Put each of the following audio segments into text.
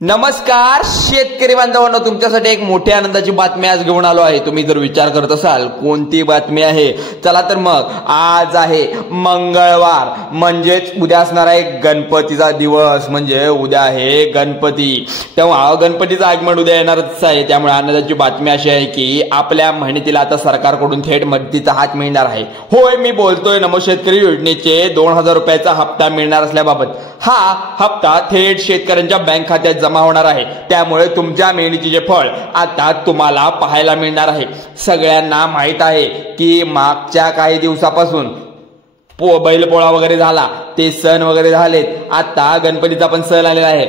नमस्कार शेतकरी बांधवांनो, तुमच्यासाठी एक मोठ्या आनंदाची बातमी आज घेऊन आलो आहे। तुम्ही जर विचार करत असाल कोणती बातमी आहे, चला तर मग आज आहे मंगळवार, म्हणजेच उद्या असणार आहे गणपतीचा दिवस, म्हणजे उद्या आहे गणपती। तेव्हा गणपतीचं आगमन उद्या येणारच आहे, त्यामुळे आनंदाची बातमी अशी आहे की आपल्या मेहनतीला आता सरकारकडून थेट मदतीचा हात मिळणार आहे। होय, मी बोलतोय नमो शेतकरी योजनेचे 2000 रुपयाचा हप्ता मिळणार असल्याबाबत। हा हप्ता थेट शेतकऱ्यांच्या बँक खात्यात जमा होणार आहे, त्यामुळे तुमच्या मेहनतीचे फळ आता तुम्हाला पाहायला मिळणार आहे। सगळ्यांना माहित आहे की मागच्या काही दिवसापासून बैलपोळा वगैरे झाला, ते सण वगैरे झालेत, आता गणपतीचा पण सण आलेला आहे।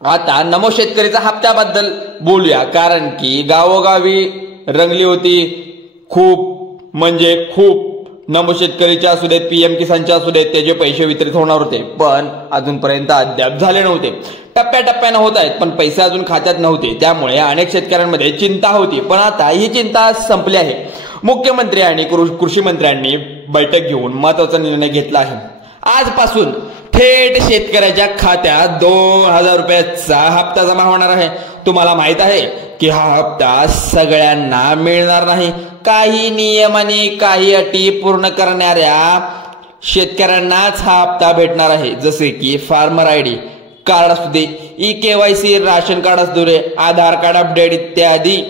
आता नमो शेतकरीचा हप्त्याबद्दल बोलूया, कारण की गावोगावी रंगली होती खूप, म्हणजे खूप। नमो शेतकरीच्या असू देत, पीएम किसानच्या असू देत, त्याचे पैसे वितरित होणार होते, पण अजूनपर्यंत अद्याप झाले नव्हते। टप्प्याटप्प्याने होत आहेत, पण पैसे अजून खात्यात नव्हते, त्यामुळे अनेक शेतकऱ्यांमध्ये चिंता होती। पण आता ही चिंता संपली आहे। मुख्यमंत्री आणि कृषी मंत्र्यांनी बैठक घेऊन महत्त्वाचा निर्णय घेतला आहे। आजपासून थेट शेतकऱ्याच्या खात्यात 2000 रुपयाचा हप्ता जमा होणार आहे। तुम्हाला माहित आहे की हा हप्ता सगळ्यांना मिळणार नाही। काही नियम आणि काही अटी पूर्ण करणाऱ्या शेतकऱ्यांनाच हा हप्ता भेटणार आहे, जसे की फार्मर आयडी कार्ड असू दे, ई-केवायसी, राशन कार्ड असू दे, आधार कार्ड अपडेट इत्यादी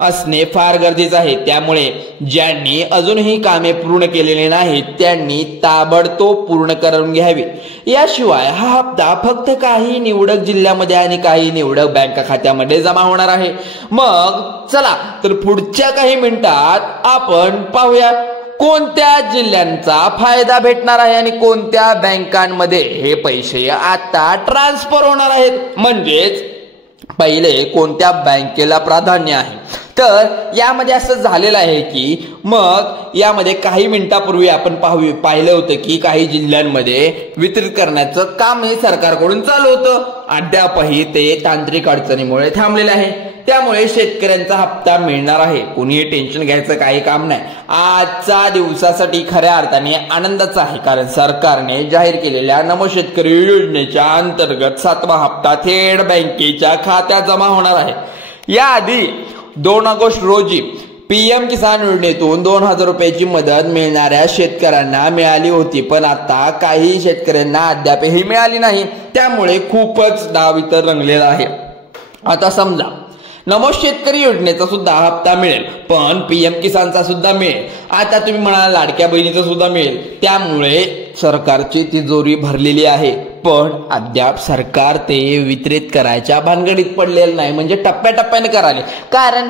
असणे फार गरजेचं आहे। त्यामुळे ज्यांनी अजूनही कामे पूर्ण केलेली नाहीत त्यांनी ताबडतोब पूर्ण करून घ्यावी। याशिवाय हा हप्ता फक्त काही निवडक जिल्ह्यामध्ये आणि काही निवडक बँक खात्यामध्ये जमा होणार आहे। मग चला तर पुढच्या काही मिनिटात आपण पाहूया कोणत्या जिल्ह्यांचा फायदा भेटणार आहे आणि कोणत्या बँकांमध्ये हे पैसे आता ट्रान्सफर होणार आहेत, म्हणजेच पहिले कोणत्या बँकेला प्राधान्य आहे। तर यामध्ये असं झालेलं आहे की मग यामध्ये काही मिनिटापूर्वी आपण पाहिलं होतं की काही जिल्ह्यांमध्ये वितरित करण्याचं काम हे सरकारकडून चालू होतं, अद्यापही ते तांत्रिक अडचणीमुळे थांबलेलं आहे। त्यामुळे शेतकऱ्यांचा हप्ता मिळणार आहे, कोणीही टेन्शन घ्यायचं काही काम नाही। आजचा दिवसासाठी खऱ्या अर्थाने आनंदाचा आहे, कारण सरकारने जाहीर केलेल्या नमो शेतकरी योजनेच्या अंतर्गत 7वा हप्ता थेट बँकेच्या खात्यात जमा होणार आहे। याआधी 2 ऑगस्ट रोजी पीएम किसान योजनेतून 2000 रुपयाची मदत मिळणाऱ्या शेतकऱ्यांना मिळाली होती, पण आता काही शेतकऱ्यांना अद्यापही मिळाली नाही, त्यामुळे खूपच डाव इतर रंगलेला आहे। आता समजा नमो शेतकरी योजनेचा सुद्धा हप्ता मिळेल, पण पीएम किसानचा सुद्धा मिळेल। आता तुम्ही म्हणाल लाडक्या बहिणीचा सुद्धा मिळेल, त्यामुळे सरकारची तिजोरी भरलेली आहे, पण अद्याप सरकार ते वितरित करायच्या भानगडीत पडलेलं नाही, म्हणजे टप्प्याटप्प्याने कराले। कारण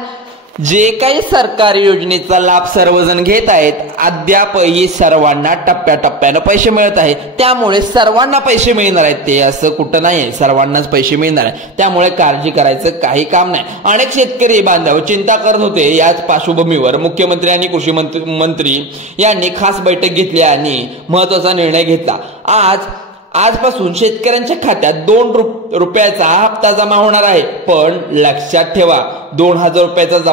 जे काही सरकारी योजनेचा लाभ सर्वजण घेत आहेत, अद्यापही सर्वांना टप्प्याटप्प्याने पैसे मिळत आहेत, त्यामुळे सर्वांना पैसे मिळणार आहेत। ते असं कुठं नाही, सर्वांनाच पैसे मिळणार आहे, त्यामुळे काळजी करायचं काही काम नाही। अनेक शेतकरी बांधव चिंता करत होते। याच पार्श्वभूमीवर मुख्यमंत्री आणि कृषी मंत्री यांनी खास बैठक घेतली आणि महत्त्वाचा निर्णय घेतला। आजपासून शेतकऱ्यांच्या खात्यात 2 रुपयाचा हप्ता जमा होणार आहे, पण लक्षात ठेवा 2000 रुपयाचा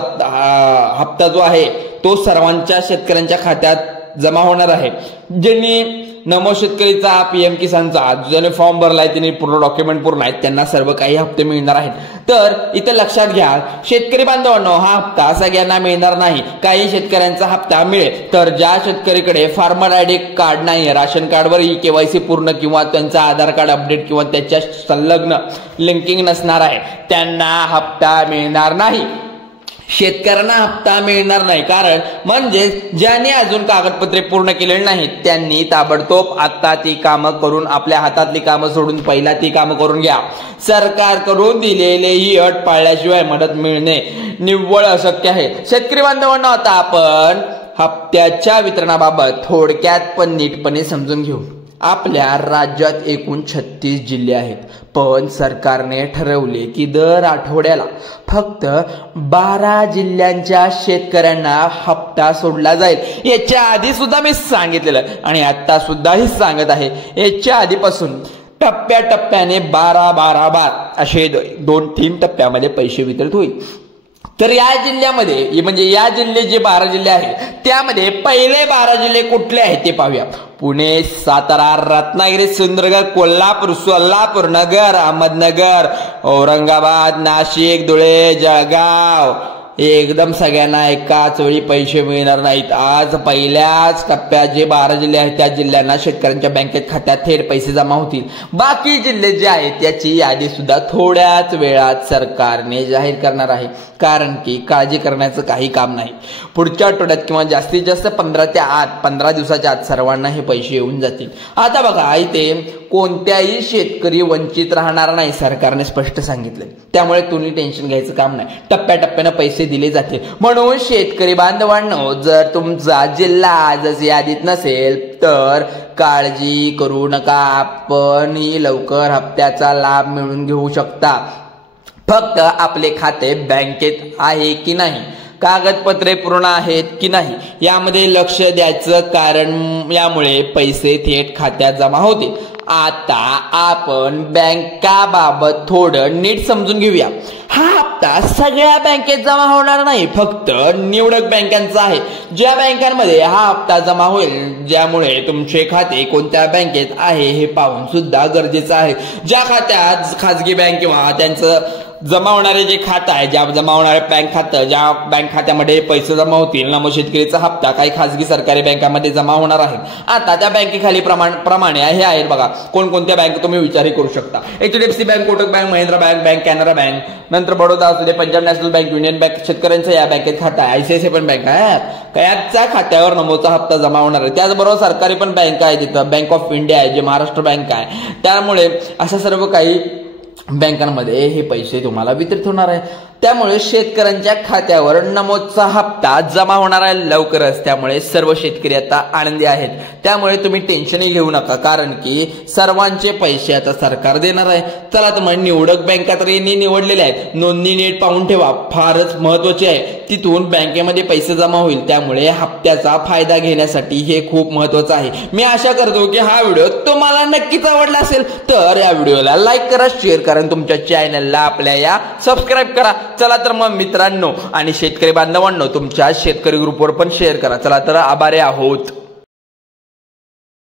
हप्ता जो आहे तो सर्वांच्या शेतकऱ्यांच्या खात्यात जमा होणार आहे। ज्यांनी नमो शेतकरीचा, पीएम किसानचा ज्याने फॉर्म भरलाय, त्यांनी पूर्ण डॉक्युमेंट पूर्ण आहेत, त्यांना सर्व काही हप्ते मिळणार आहेत। तर इथं लक्षात घ्या शेतकरी बांधवांनो, हा हप्ता सगळ्यांना मिळणार नाही। काही शेतकऱ्यांचा हप्ता मिळेल, तर ज्या शेतकरीकडे फार्मर आयडी कार्ड नाही, राशन कार्डवर ई-केवायसी पूर्ण किंवा त्यांचा आधार कार्ड अपडेट किंवा त्याच्या संलग्न लिंकिंग नसणार आहे, त्यांना हप्ता मिळणार नाही। शेतकऱ्यांना हप्ता मिळणार नाही, कारण म्हणजे ज्यांनी अजून कागदपत्रे पूर्ण केलेली नाहीत त्यांनी ताबडतोब आता ती कामं करून, आपल्या हातातली कामं सोडून पहिला ती कामं करून घ्या। सरकारकडून दिलेली ही अट पाळल्याशिवाय मदत मिळणे निव्वळ अशक्य आहे। शेतकरी बांधवांना आता आपण हप्त्याच्या वितरणाबाबत थोडक्यात पण नीटपणे समजून घेऊ। आपल्या राज्यात एकूण 36 जिल्हे आहेत, पण सरकारने ठरवले की दर आठवड्याला फक्त 12 जिल्ह्यांच्या शेतकऱ्यांना हप्ता सोडला जाईल। याच्या आधी सुद्धा मी सांगितलेलं आणि आता सुद्धा ही सांगत आहे, याच्या आधीपासून टप्प्याटप्प्याने 12 असे 2-3 टप्प्यामध्ये पैसे वितरित होईल। तर या जिल्ह्यामध्ये म्हणजे या जिल्हे जे 12 जिल्हे आहेत त्यामध्ये पहिले 12 जिल्हे कुठले आहेत ते पाहूया। पुणे, सातारा, रत्नागिरी, सिंधुदुर्ग, कोल्हापूर, सोलापूर, नगर, अहमदनगर, औरंगाबाद, नाशिक, धुळे, जळगाव एकदम सगळ्यांना एकाच वेळी पैसे मिळणार नाहीत। आज पहिल्याच टप्प्यात जे 12 जिल्हे आहेत त्या जिल्ह्यांना शेतकऱ्यांच्या बँकेत खात्यात थेट पैसे जमा होतील। बाकी जिल्हे जे आहेत त्याची यादी सुद्धा थोड्याच वेळात सरकारने जाहीर करणार आहे, कारण की काळजी करण्याचं काही काम नाही। पुढच्या आठवड्यात किंवा जास्तीत जास्त 15 दिवसाच्या आत सर्वांना हे पैसे येऊन जातील। आता बघा, इथे कोणत्याही शेतकरी वंचित राहणार नाही, सरकारने स्पष्ट सांगितले। त्यामुळे तुम्ही टेन्शन घ्यायचं काम नाही, टप्प्याटप्प्याने पैसे दिले जाते। म्हणून शेतकरी बांधवांनो, जर तुमचा जिल्हा आजच यादीत नसेल तर काळजी करू नका, आपण ही लवकर हप्त्याचा लाभ मिळवून घेऊ शकता। फक्त आपले खाते बँकेत आहे की नाही, कागदपत्रे पूर्ण आहेत की नाही यामध्ये लक्ष द्यायचं, कारण यामुळे पैसे थेट खात्यात जमा होतील। आता आपण बँकाबाबत थोडं नीट समजून घेऊया। हा हप्ता सगळ्या बँकेत जमा होणार नाही, फक्त निवडक बँकांचा आहे, ज्या बँकांमध्ये हा हप्ता जमा होईल। ज्यामुळे तुमचे खाते कोणत्या बँकेत आहे हे पाहून सुद्धा गरजेचं आहे। ज्या खात्यात खाजगी बँक किंवा त्यांचं जमा होणारे जे खातं आहे, ज्या जमा होणारे बँक खातं, ज्या बँक खात्यामध्ये पैसे जमा होतील, नमो शेतकरीचा हप्ता काही खाजगी सरकारी बँकांमध्ये जमा होणार आहे। आता त्या बँकेखाली प्रमाणे हे आहेत बघा, कोणकोणत्या बँक तुम्ही विचारही करू शकता। HDFC bank, Kotak bank, Mahindra bank, bank Canara bank, नंतर बडोदा असू दे, Punjab national bank, union bank, शेतकऱ्यांचं या बँकेत खातं आहे। ICICI पण बँक आहे, कयाच्या खात्यावर नमोचा हप्ता जमा होणार आहे। त्याचबरोबर सरकारी पण बँक आहे, तिथं बँक ऑफ इंडिया आहे, जे महाराष्ट्र बँक आहे। त्यामुळे अशा सर्व काही बँकांमध्ये हे पैसे तुम्हाला वितरित होणार आहे। त्यामुळे शेतकऱ्यांच्या खात्यावर नमोदचा हप्ता जमा होणार आहे लवकरच। त्यामुळे सर्व शेतकरी आता आनंदी आहेत। त्यामुळे तुम्ही टेन्शनही घेऊ नका, कारण की सर्वांचे पैसे आता सरकार देणार आहे। चला तर मग निवडक बँका तर निवडलेल्या आहेत, नोंदणी नीट पाहून ठेवा, फारच महत्वाची आहे। तिथून बँकेमध्ये पैसे जमा होईल, त्यामुळे हप्त्याचा फायदा घेण्यासाठी हे खूप महत्वाचं आहे। मी आशा करतो की हा व्हिडिओ तुम्हाला नक्कीच आवडला असेल, तर या व्हिडिओला लाईक करा, शेअर करा, तुमच्या चॅनलला आपल्या या सबस्क्राईब करा। चला तर मग मित्रांनो आणि शेतकरी बांधवांनो, तुमच्या शेतकरी ग्रुपवर पण शेअर करा। चला तर आभारी आहोत।